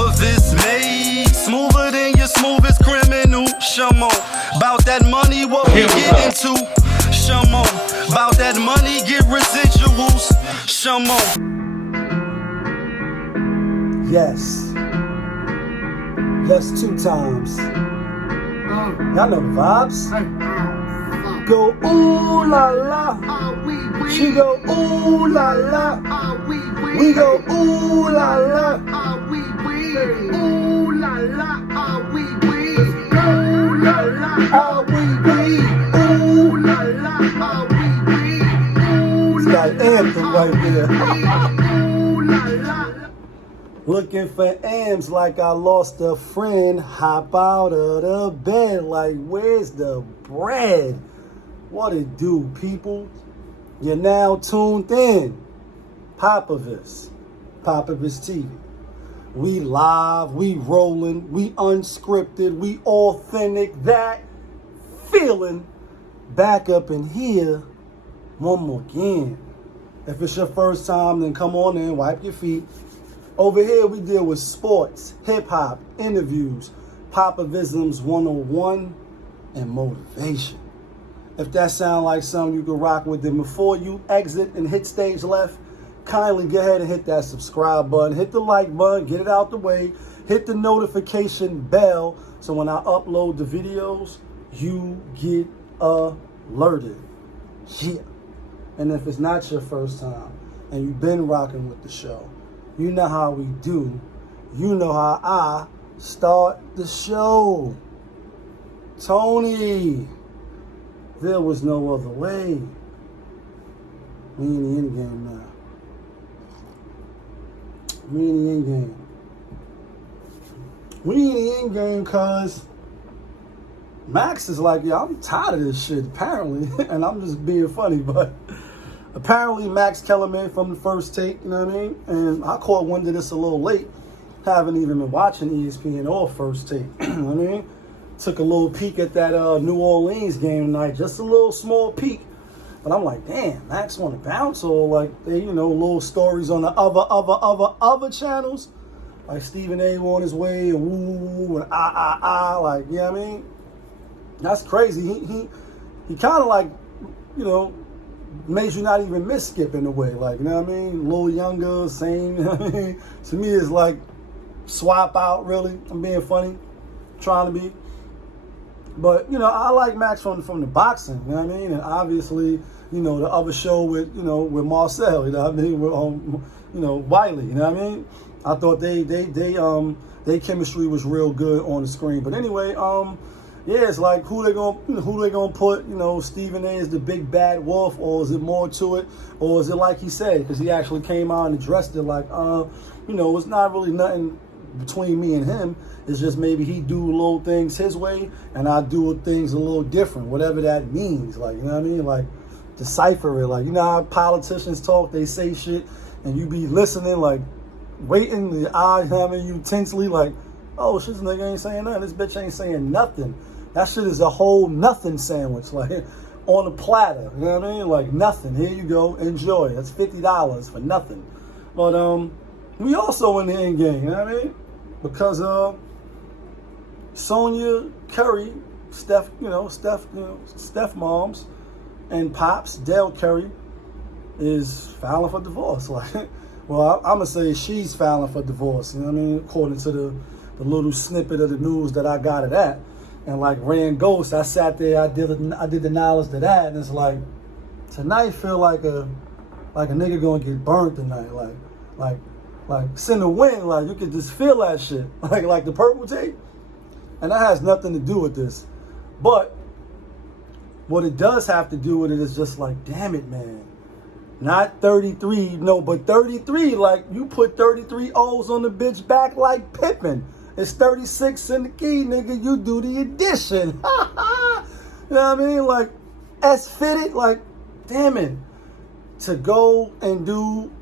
POPAVIST made smoother than your smoothest criminal. Shamo, about that money, what we get into. Shamo, about that money, get residuals. Shamo. Yes. Yes, 2 times. Y'all know the vibes. Go ooh la la. She go ooh la la. We go ooh la la. Ooh la la. Ooh la la. Ooh la la. It's got an anthem right there. Looking for M's like I lost a friend. Hop out of the bed like where's the bread? What it do, people? You're now tuned in. POPAVIST TV. We live, we rolling, we unscripted, we authentic. That feeling back up in here one more again. If it's your first time, then come on in, wipe your feet. Over here, we deal with sports, hip-hop, interviews, Popavisms 101, and motivation. If that sounds like something you can rock with, then before you exit and hit stage left, kindly go ahead and hit that subscribe button, hit the like button, get it out the way, hit the notification bell, so when I upload the videos, you get alerted. Yeah. And if it's not your first time, and you've been rocking with the show, you know how we do. You know how I start the show. Tony, there was no other way. We in the end game now. We in the end game. We in the end game because Max is like, yeah, I'm tired of this shit, apparently. And I'm just being funny, but apparently MAXKELLERMAN from the first take, you know what I mean? And I caught wind of this a little late. Haven't even been watching ESPN or first take, you know what I mean? Took a little peek at that New Orleans game tonight, just a little small peek. But I'm like, damn, Max want to bounce, or like they, you know, little stories on the other channels, like Stephen A. on his way, and woo, and like, you know what I mean? That's crazy. He kind of like, you know, made you not even miss Skip in a way, like, you know what I mean? A little younger, same, you know what I mean? To me, it's like swap out, really. I'm being funny, trying to be. But, you know, I like Max from the boxing, you know what I mean? And obviously, you know, the other show with, you know, with Marcel, you know what I mean? With, you know, Wiley, you know what I mean? I thought their chemistry was real good on the screen. But anyway, yeah, it's like who they gonna put, you know, Stephen A. as the big bad wolf, or is it more to it? Or is it like he said, because he actually came out and addressed it like, you know, it's not really nothing between me and him. It's just maybe he do little things his way and I do things a little different, whatever that means. Like, you know what I mean? Like, decipher it. Like, you know how politicians talk, they say shit, and you be listening, like, waiting, the eyes having you tensely, like, oh, shit, this nigga ain't saying nothing. This bitch ain't saying nothing. That shit is a whole nothing sandwich, like, on a platter. You know what I mean? Like, nothing. Here you go. Enjoy. That's $50 for nothing. But, we also in the end game, you know what I mean? Because, SONYACURRY, Steph moms, and Pops, Dell Curry, is filing for divorce. Like, well, I'm gonna say she's filing for divorce. You know what I mean? According to the little snippet of the news that I got of that, and like Rand Ghost, I sat there, I did the knowledge to that, and it's like tonight feel like a nigga gonna get burnt tonight. Like send a wind, like you could just feel that shit, like the purple tape. And that has nothing to do with this. But what it does have to do with it is just like, damn it, man. Not 33, no, but 33. Like, you put 33 O's on the bitch back like Pippin. It's 36 in the key, nigga. You do the addition. You know what I mean? Like, S-fitted, like, damn it. To go and do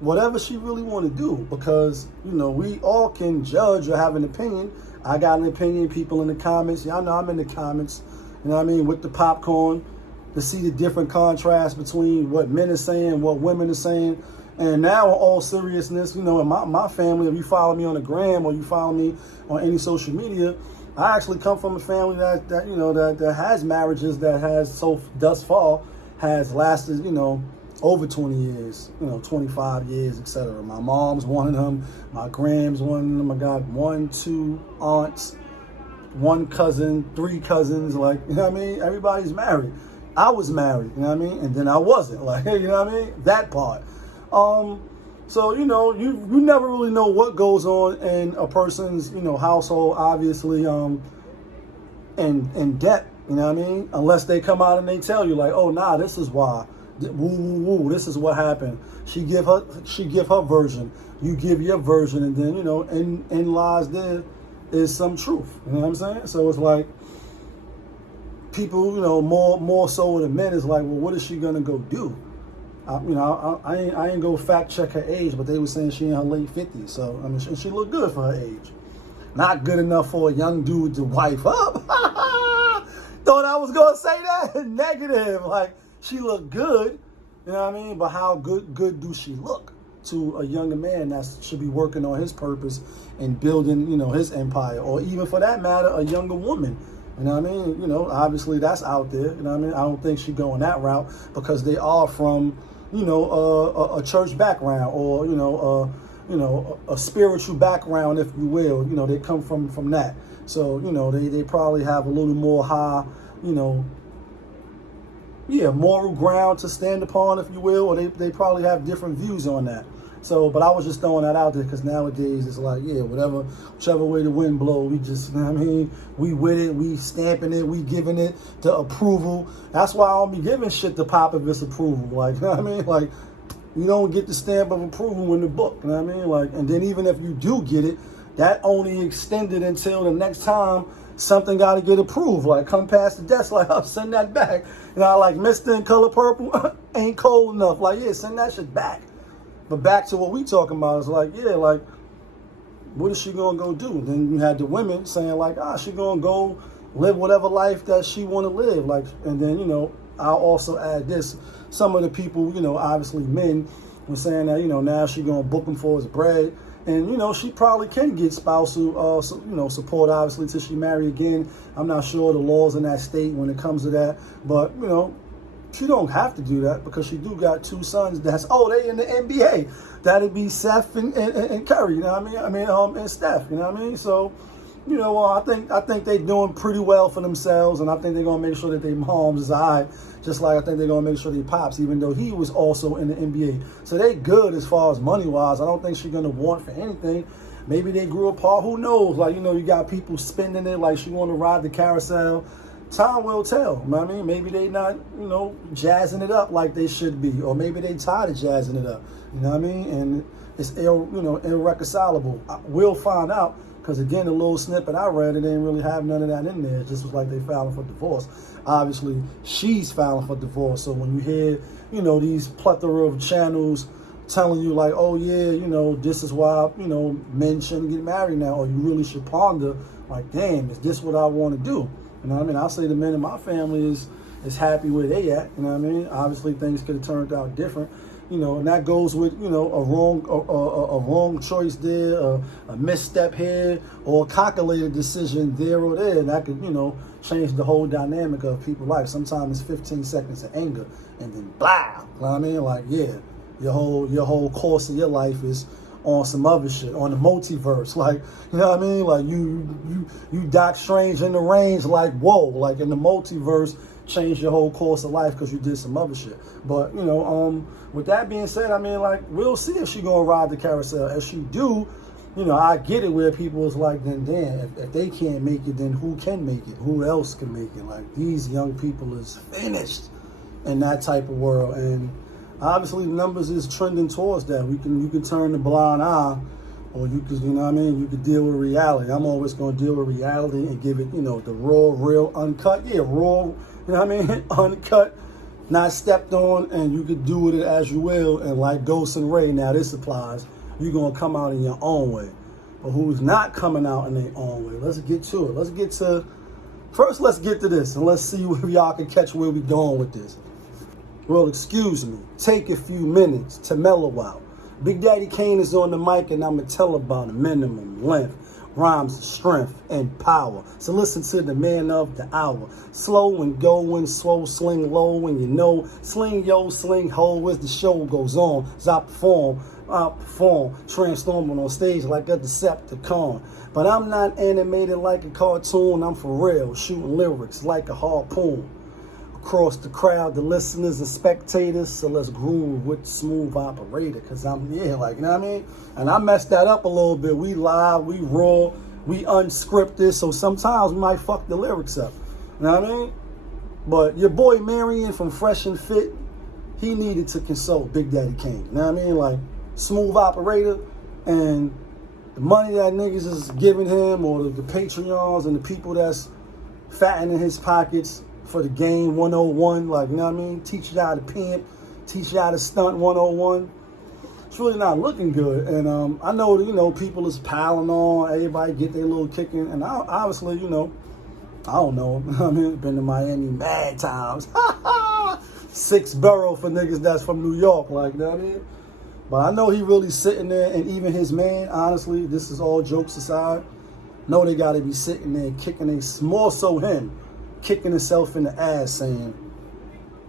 whatever she really want to do. Because, you know, we all can judge or have an opinion. I got an opinion, people in the comments. Y'all know I'm in the comments, you know what I mean, with the popcorn, to see the different contrast between what men are saying, what women are saying, And now, in all seriousness, you know, in my family, if you follow me on the gram or you follow me on any social media, I actually come from a family that you know, that has marriages that has, so thus far, has lasted, you know, over 20 years, you know, 25 years, etc. My mom's one of them, my grams one of them. I got 1, 2 aunts, 1 cousin, 3 cousins, like, you know what I mean? Everybody's married. I was married, you know what I mean? And then I wasn't, like, you know what I mean? That part. So, you know, you never really know what goes on in a person's, you know, household, obviously, in depth, you know what I mean? Unless they come out and they tell you, like, oh, nah, this is why. Woo, this is what happened. She give her version. You give your version, and then, you know, in lies there is some truth. You know what I'm saying? So it's like, people, you know, more so with the men is like, well, what is she gonna go do? You know, I ain't go fact check her age, but they were saying she in her late 50s. So I mean, she looked good for her age. Not good enough for a young dude to wife up. Thought I was gonna say that. Negative. Like, she looked good, you know what I mean? But how good do she look to a younger man that should be working on his purpose and building, you know, his empire, or even for that matter, a younger woman. You know what I mean? You know, obviously that's out there. You know what I mean? I don't think she's going that route because they are from, you know, a church background, or, you know, a spiritual background, if you will. You know, they come from that. So, you know, they probably have a little more high, you know, moral ground to stand upon, if you will, or they probably have different views on that. So, but I was just throwing that out there because nowadays it's like, yeah, whichever way the wind blows, we just, you know what I mean, we with it, we stamping it, we giving it the approval. That's why I don't be giving shit the POPAVIST approval. Like, you know what I mean? Like, you don't get the stamp of approval in the book, you know what I mean? Like, and then even if you do get it, that only extended until the next time something got to get approved. Like, come past the desk, like, I'll send that back. You know, like, Mr. in color purple ain't cold enough. Like, yeah, send that shit back. But back to what we talking about is like, yeah, like, what is she gonna go do? Then you had the women saying like, she gonna go live whatever life that she wanna live. Like, and then, you know, I'll also add this. Some of the people, you know, obviously men, were saying that, you know, now she gonna book him for his bread. And, you know, she probably can get spousal, you know, support, obviously, till she marry again. I'm not sure the laws in that state when it comes to that. But, you know, she don't have to do that because she do got 2 sons that's, they in the NBA. That'd be Seth and Curry, you know what I mean? And Steph, you know what I mean? So, you know, I think they're doing pretty well for themselves, and I think they're gonna make sure that their moms is all right, just like I think they're gonna make sure their pops, even though he was also in the NBA. So they good as far as money-wise. I don't think she's gonna want for anything. Maybe they grew apart, who knows? Like, you know, you got people spending it like she wanna ride the carousel. Time will tell, you know what I mean? Maybe they not, you know, jazzing it up like they should be, or maybe they tired of jazzing it up, you know what I mean? And it's, irreconcilable. We'll find out, because again, the little snippet I read, it didn't really have none of that in there. It just was like they filing for divorce. Obviously, she's filing for divorce. So when you hear, you know, these plethora of channels telling you like, oh yeah, you know, this is why, you know, men shouldn't get married now, or you really should ponder, like, damn, is this what I want to do? You know what I mean? I'll say the men in my family is happy where they at. You know what I mean? Obviously, things could have turned out different. You know, and that goes with, you know, a wrong choice there, a misstep here, or a calculated decision there or there. And that could, you know, change the whole dynamic of people's life. Sometimes it's 15 seconds of anger, and then blah. You know what I mean? Like, yeah, your whole course of your life is on some other shit, on the multiverse. Like, you know what I mean? Like, you Doc Strange in the range, like, whoa, like in the multiverse, change your whole course of life because you did some other shit. But, you know, with that being said, I mean, like, we'll see if she gonna ride the carousel. If she do, you know, I get it where people is like, then damn, if they can't make it, then who can make it? Who else can make it? Like, these young people is finished in that type of world. And obviously, the numbers is trending towards that. You can turn the blind eye, or you could, you know what I mean, you could deal with reality. I'm always going to deal with reality and give it, you know, the raw, real, uncut. Yeah, raw, you know what I mean, uncut, not stepped on, and you could do with it as you will. And like Ghost and Ray, now this applies, you're going to come out in your own way. But who's not coming out in their own way? Let's get to it. First, let's get to this, and let's see if y'all can catch where we going with this. Well, excuse me, take a few minutes to mellow out. Big Daddy Kane is on the mic, and I'ma tell about a minimum length. Rhymes of strength and power. So listen to the man of the hour. Slow and going, slow, sling low, and you know, sling yo, sling ho as the show goes on. As I perform, transforming on stage like a Decepticon. But I'm not animated like a cartoon, I'm for real, shooting lyrics like a harpoon. Across the crowd, the listeners and spectators, so let's groove with the smooth operator, cause I'm, like, you know what I mean? And I messed that up a little bit. We live, we raw, we unscripted, so sometimes we might fuck the lyrics up, you know what I mean? But your boy Myron from Fresh and Fit, he needed to consult Big Daddy Kane, you know what I mean? Like, smooth operator, and the money that niggas is giving him, or the Patreons and the people that's fattening his pockets for the game 101, like, you know what I mean? Teach you how to pimp, teach you how to stunt 101. It's really not looking good. And I know that, you know, people is piling on, everybody get their little kick in. And I obviously, you know, I don't know. I mean, been to Miami mad times. 6 borough for niggas that's from New York, like, you know what I mean? But I know he really sitting there, and even his man, honestly, this is all jokes aside, know they gotta be sitting there kicking more so him, kicking himself in the ass, saying,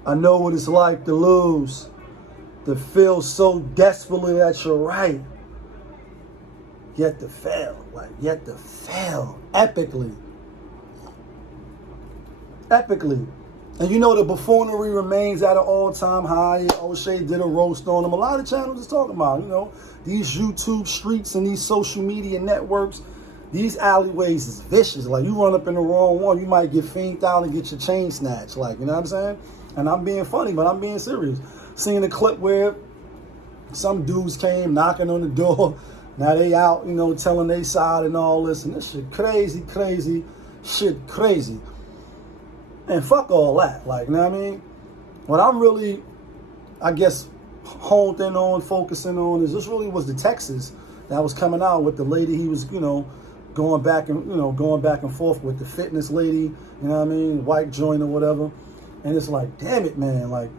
I know what it's like to lose, to feel so desperately that you're right, yet to fail, epically. And you know the buffoonery remains at an all-time high. O'Shea did a roast on him. A lot of channels is talking about, you know, these YouTube streets and these social media networks. These alleyways is vicious. Like, you run up in the wrong one, you might get fiended out and get your chain snatched. Like, you know what I'm saying? And I'm being funny, but I'm being serious. Seeing a clip where some dudes came knocking on the door. Now they out, you know, telling their side and all this. And this shit crazy. And fuck all that. Like, you know what I mean? What I'm really, I guess, honed in on, focusing on, is this really was the Texas that was coming out with the lady he was, you know, going back and forth with, the fitness lady, you know what I mean, white joint or whatever. And it's like, damn it, man, like,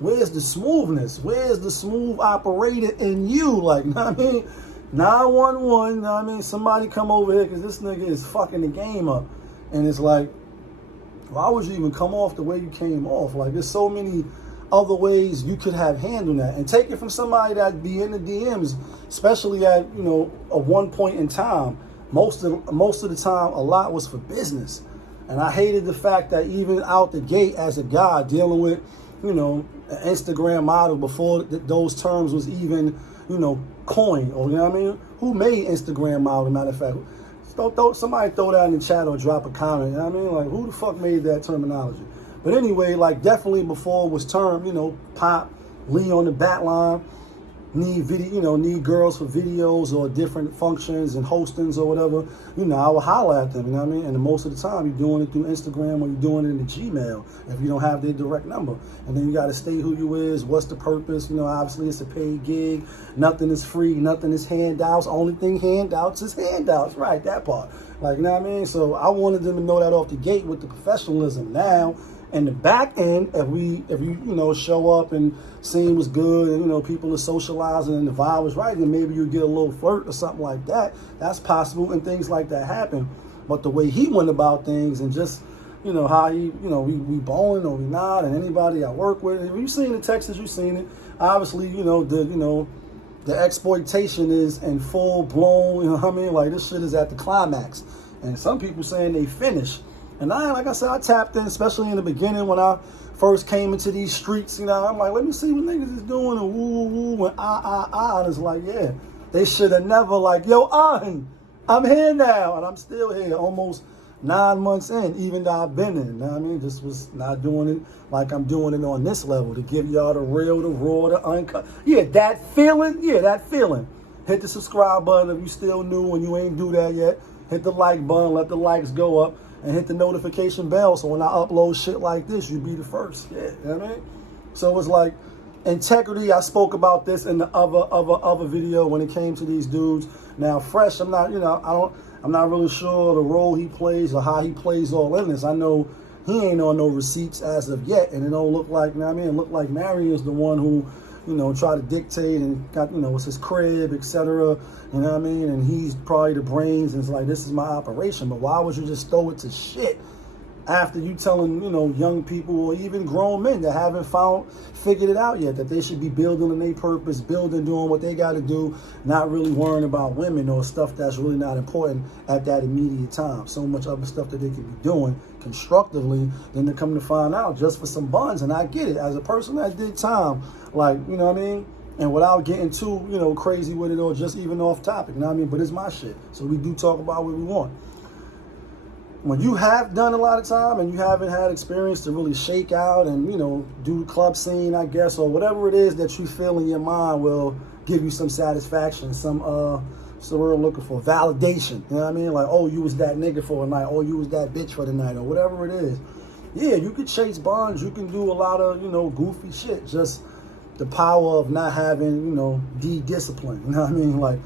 where's the smoothness? Where's the smooth operator in you? Like, you know what I mean? 911, you know what I mean? Somebody come over here, because this nigga is fucking the game up. And it's like, why would you even come off the way you came off? Like, there's so many other ways you could have handled that. And take it from somebody that be in the DMs, especially at, you know, a one point in time. Most of the time, a lot was for business. And I hated the fact that even out the gate as a guy dealing with, you know, an Instagram model before those terms was even, you know, coined, or, you know what I mean? Who made Instagram model, matter of fact? Somebody throw that in the chat or drop a comment, you know what I mean? Like, who the fuck made that terminology? But anyway, like, definitely before it was termed, you know, pop, Lee on the bat line, need video, you know, need girls for videos or different functions and hostings or whatever, you know, I would holler at them, you know what I mean? And most of the time, you're doing it through Instagram or you're doing it in the Gmail if you don't have their direct number. And then you got to state who you is, what's the purpose, you know, obviously it's a paid gig, nothing is free, nothing is handouts, only thing handouts is handouts, right, that part. Like, you know what I mean? So I wanted them to know that off the gate with the professionalism. Now, in the back end, if you you know, show up and scene was good and, you know, people are socializing and the vibe was right, then maybe you get a little flirt or something like that. That's possible, and things like that happen. But the way he went about things, and just, you know, how he, you know, we bowling or we not, and anybody I work with, if you seen the Texas, you seen it. Obviously, you know, the exploitation is in full blown, you know what I mean? Like, this shit is at the climax. And some people saying they finished. And like I said, I tapped in, especially in the beginning when I first came into these streets, you know, I'm like, let me see what niggas is doing, and woo, and and it's like, yeah, they should have never, like, yo, I'm here now, and I'm still here, almost 9 months in, even though I've been in, you know what I mean? Just was not doing it like I'm doing it on this level, to give y'all the real, the raw, the uncut. Yeah, that feeling. Hit the subscribe button if you still new and you ain't do that yet. Hit the like button, let the likes go up. And hit the notification bell, so when I upload shit like this, you be the first. Yeah, you know what I mean? So it's like integrity. I spoke about this in the other video when it came to these dudes. Now, Fresh, I'm not really sure the role he plays or how he plays all in this. I know he ain't on no receipts as of yet, and it don't look like, you know what I mean? It look like Myron is the one who, you know, try to dictate and got, you know, it's his crib, etc. You know what I mean? And he's probably the brains and it's like, this is my operation. But why would you just throw it to shit after you telling, you know, young people or even grown men that haven't figured it out yet, that they should be building on their purpose, doing what they got to do, not really worrying about women or stuff that's really not important at that immediate time. So much other stuff that they could be doing constructively than to come to find out just for some buns. And I get it. As a person that did time, like, you know what I mean? And without getting too, you know, crazy with it or just even off topic, you know what I mean? But it's my shit. So we do talk about what we want. When you have done a lot of time and you haven't had experience to really shake out and, you know, do club scene, I guess, or whatever it is that you feel in your mind will give you some satisfaction, some we're looking for validation. You know what I mean? Like, oh, you was that nigga for a night, or you was that bitch for the night, or whatever it is. Yeah, you could chase bonds, you can do a lot of, you know, goofy shit. Just the power of not having, you know, discipline. You know what I mean? Like,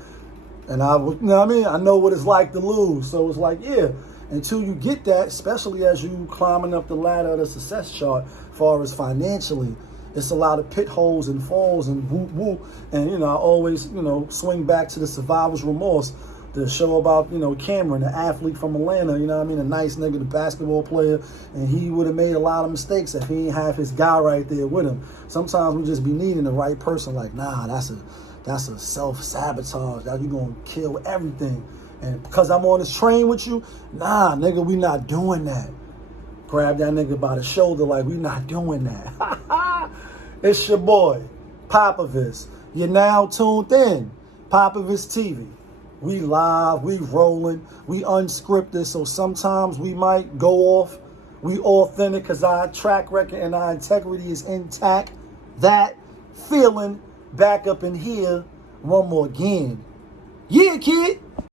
and you know what I mean? I know what it's like to lose. So it's like, yeah. Until you get that, especially as you climbing up the ladder of the success chart, as far as financially, it's a lot of pit holes and falls and whoop whoop. And, you know, I always, you know, swing back to the Survivor's Remorse, the show about, you know, Cameron, the athlete from Atlanta, you know what I mean, a nice nigga, the basketball player, and he would have made a lot of mistakes if he didn't have his guy right there with him. Sometimes we just be needing the right person, like, nah, that's a self-sabotage, that you gonna kill everything. And because I'm on this train with you, nah, nigga, we not doing that. Grab that nigga by the shoulder like, we not doing that. It's your boy, POPAVIST. You're now tuned in, POPAVIST TV. We live, we rolling, we unscripted, so sometimes we might go off. We authentic because our track record and our integrity is intact. That feeling back up in here one more again. Yeah, kid.